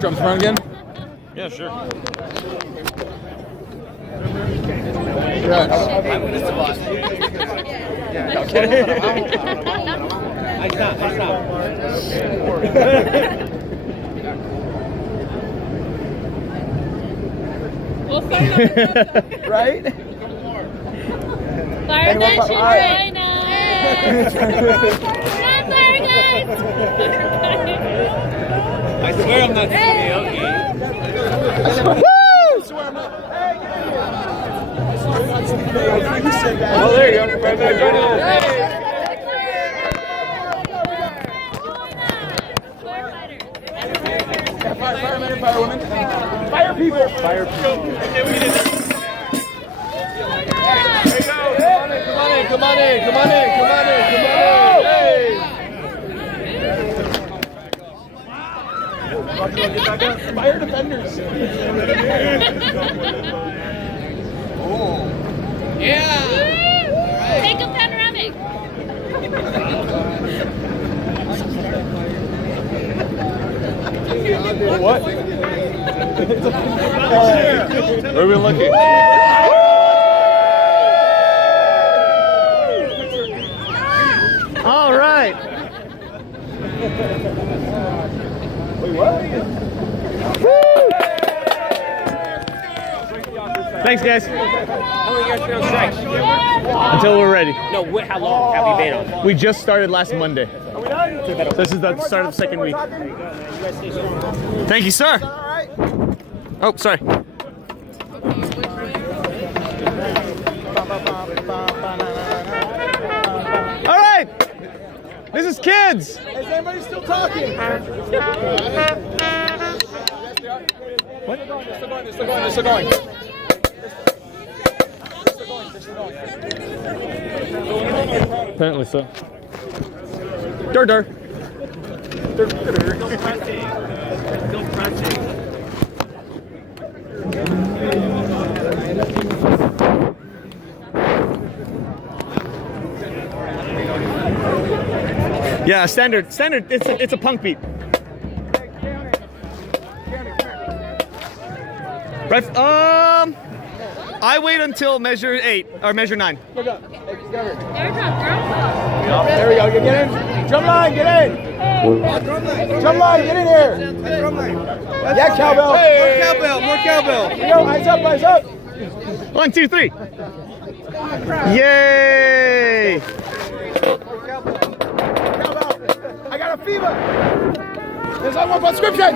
Drums front again? Yeah, sure. Right. No kidding. We'll sign up. Right? Fire attention right now. Fire guys. I swear I'm not skinny, okay? Oh, there you go. Right back. Firemen and firewomen. Fire people. Fire people. Come on in. Hey. Fire defenders. Oh. Yeah. Take a panoramic. What? Where are we looking? All right. Wait, what? Thanks, guys. How long you guys been on strike? Until we're ready. No, how long have you been on? We just started last Monday. This is the start of the second week. Thank you, sir. Oh, sorry. All right. This is kids. Is anybody still talking? What? They're still going. Apparently so. Dur. Yeah, standard. It's a punk beat. Right. I wait until measure 8 or measure 9. Look up. Airdrop, girl. There we go. Get in. Drum line, get in. Drum line, get in here. Yeah, cowbell. More cowbell, more cowbell. Here we go. Eyes up. 1, 2, 3. Yay! Cowbell. I got a fever. There's only one prescription.